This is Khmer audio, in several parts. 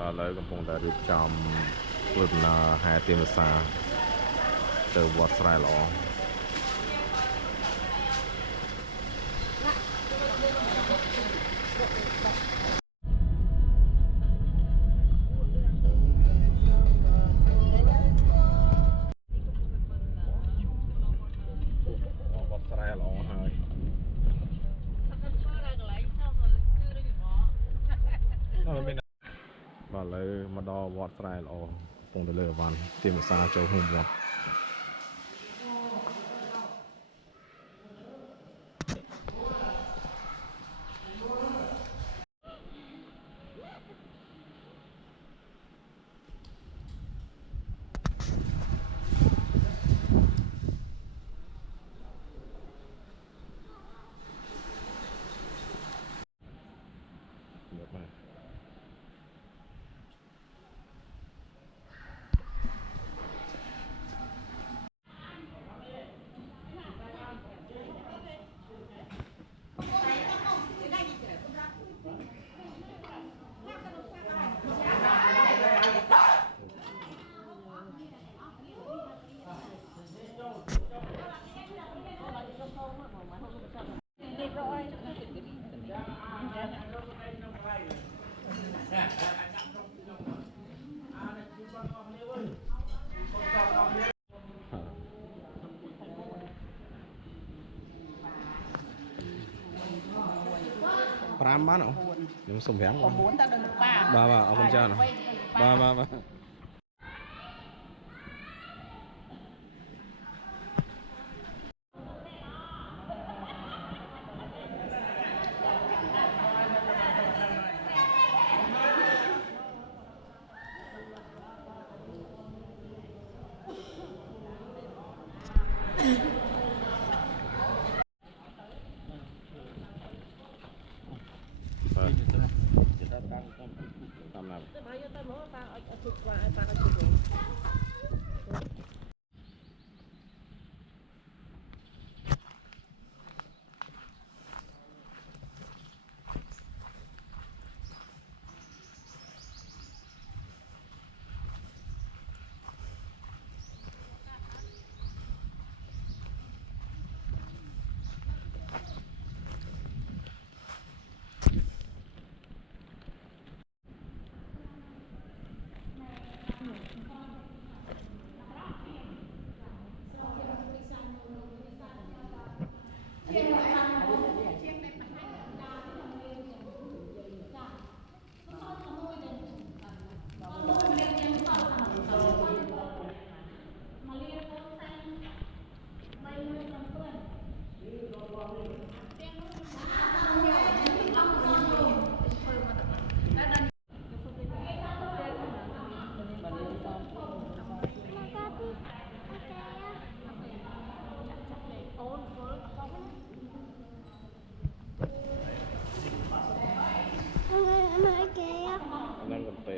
ឥឡូវកំពុងតែរៀបចំធ្វើដំណើរហែទៀនភាសាទៅវត្តស្រែល្អវត្តស្រែល្អហើយបាទឥឡូវមកដល់វត្តស្រែល្អកំពុងតែលើអវ៉ាន់ទៀនភាសាចូលក្នុងវត្ត5បានអត់ខ្ញុំសុំ5 9តើដល់ប៉ាបាទអរគុណច្រើនបាទតាមណានឹងកំពេ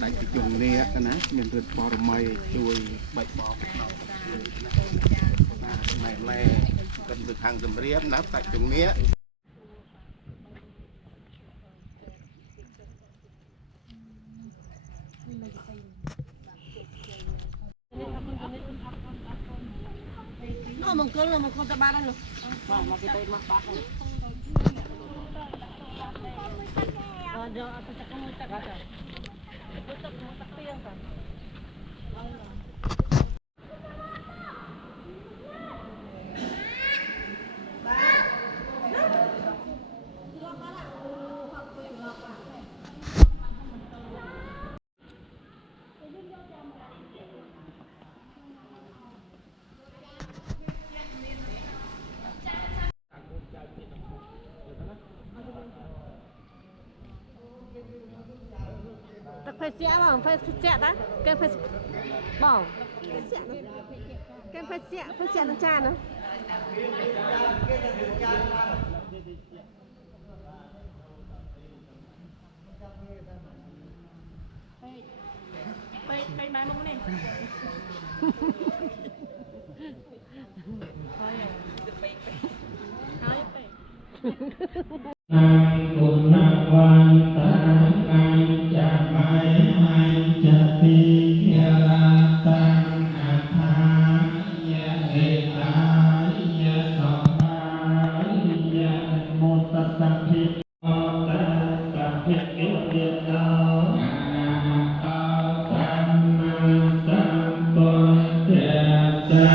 đại cái chung nè cái ná mình được bò mây chui bạch bò mày lè cần được hàng dầm riết nắp tại chung nè mong cơn là một con ta ba đó luôn mà cái tay mặc bạc giờ aku cakap mau tak kata betul mau tak piang kan phải xẻ bằng phải xẻ đó cái phải bỏ cái phải xẻ nó tràn nữaไปไม้มึงนี่นางกุณวันตานางจะไม่ให้จะตียาลาตังอาภายะเอตายะสอยะโมตตะพิโมตตะพิเกเดตาตัมมังตัมปุเตตะ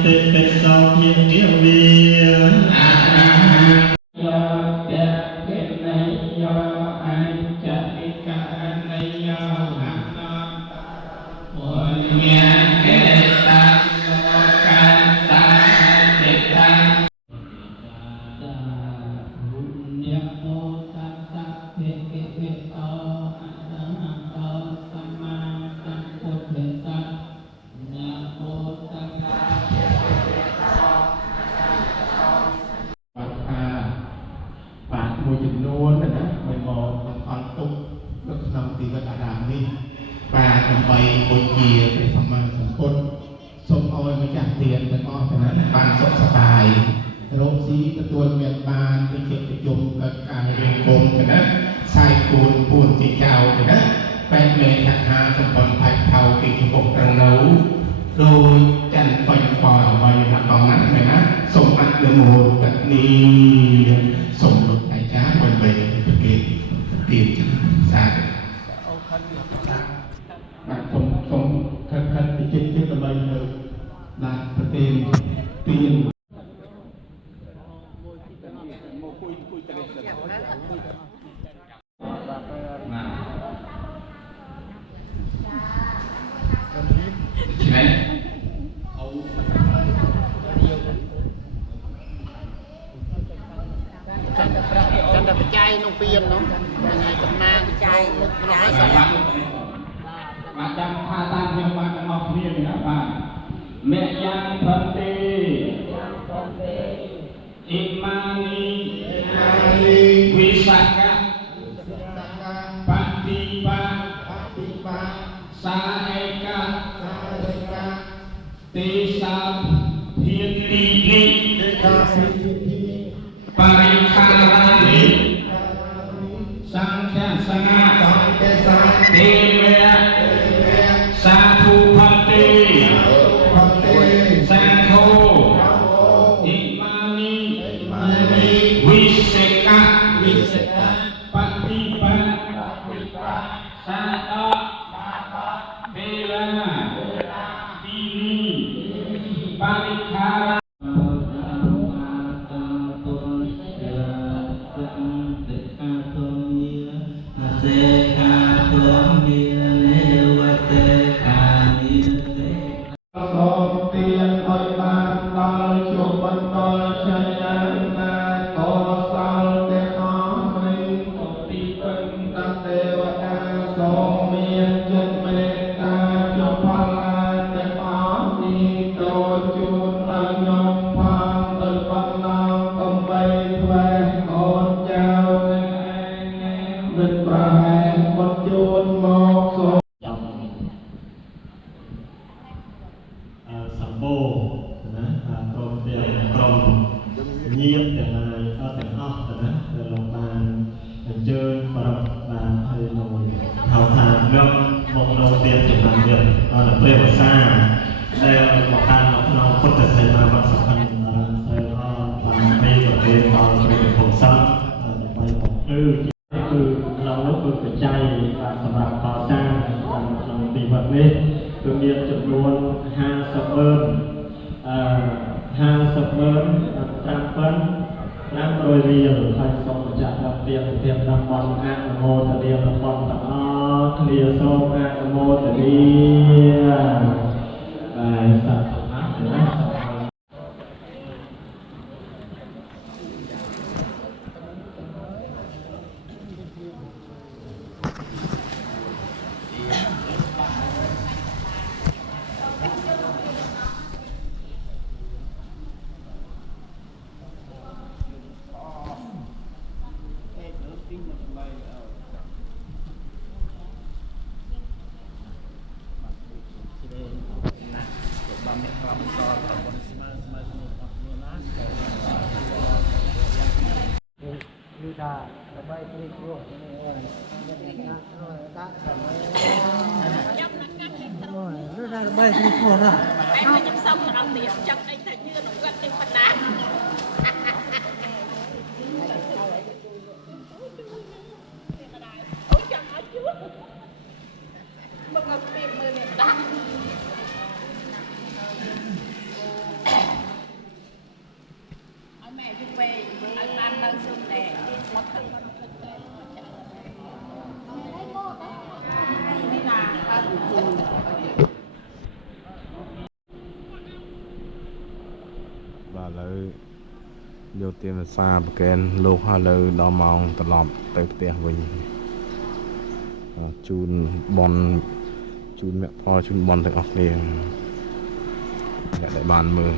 เตเตสอเพียงเดียวเวียนមួយចំនួនណាមិនមកអត់ទុកនៅក្នុងទីវត្តអារាមនេះបាទដើម្បីបុជាព្រះសម្មាសម្ពុទ្ធសូមឲ្យម្ចាស់ទានទាំងអស់ទាំងนั้นបានសុខសប្បាយរកស៊ីទទួលមានបានវិជ្ជាប្រជុំកើតការរៀបគុំទាំងนั้นខ្សែគូនពួនជាចៅទាំងนั้นបែបមេថាហាសម្ព័ន្ធថៃថៅពីចំពោះត្រង់នៅដោយចិនបញ្ញាបរអ្វីណាបងណាមែនណាសូមអនុមោទនីសូមលោកអាចារ្យបានបីប្រកេតទៀតសាធុបាទសូមខិតពីចិត្តដើម្បីទៅដាក់ប្រទេសពីមកគួយទៅនេះណាឆ្នៃจันทร์ปัจจัยน้องเปียมเนาะยังไงกับนางใจใจสบายมาจำท่าตามที่มาจะออกเรียนนะบ้านเมยังพันติอิมานีวิสากะปฏิปัสาเอกะติสาเพียรตินิปริคารานิสังฆสนาเตเวสาธุพันติสังโฆอิมานิวิเศกะปฏิปัสสะตะเวลาทีนีปริคารา សម្បូរណាក្រុមទាំងក្រុមញាតិទាំងណាទាំងអស់ទៅណាដែលលោកបានអញ្ជើញបរិបបានហើយនៅហៅថាលោកមកនៅទៀតចំណានទៀតដល់ព្រះវស្សាដែលមកតាមក្នុងពុទ្ធសាសនាវត្តសំខាន់ហើយបានពីប្រទេសដល់ព្រះពុទ្ធសាសនាដើម្បីបំភ្លឺគឺក្នុងនោះគឺបច្ច័យសម្រាប់កសាងក្នុងទីវត្តនេះគឺមានចំនួន50,000 5,500 រៀលហើយសូមបញ្ជាក់ដល់ពីភាពតំបន់អនុមោទនាតំបន់ទាំងអស់គ្នាសូមអនុមោទនាហើយសាធុណា បាទឥឡូវយកទានភាសាប្រកែនលោកហើយឥឡូវដល់ម៉ោងត្រឡប់ទៅផ្ទះវិញជូនបនជូនមគ្គផលជូនបនទាំងអស់គ្នាអ្នកដែលបានមើល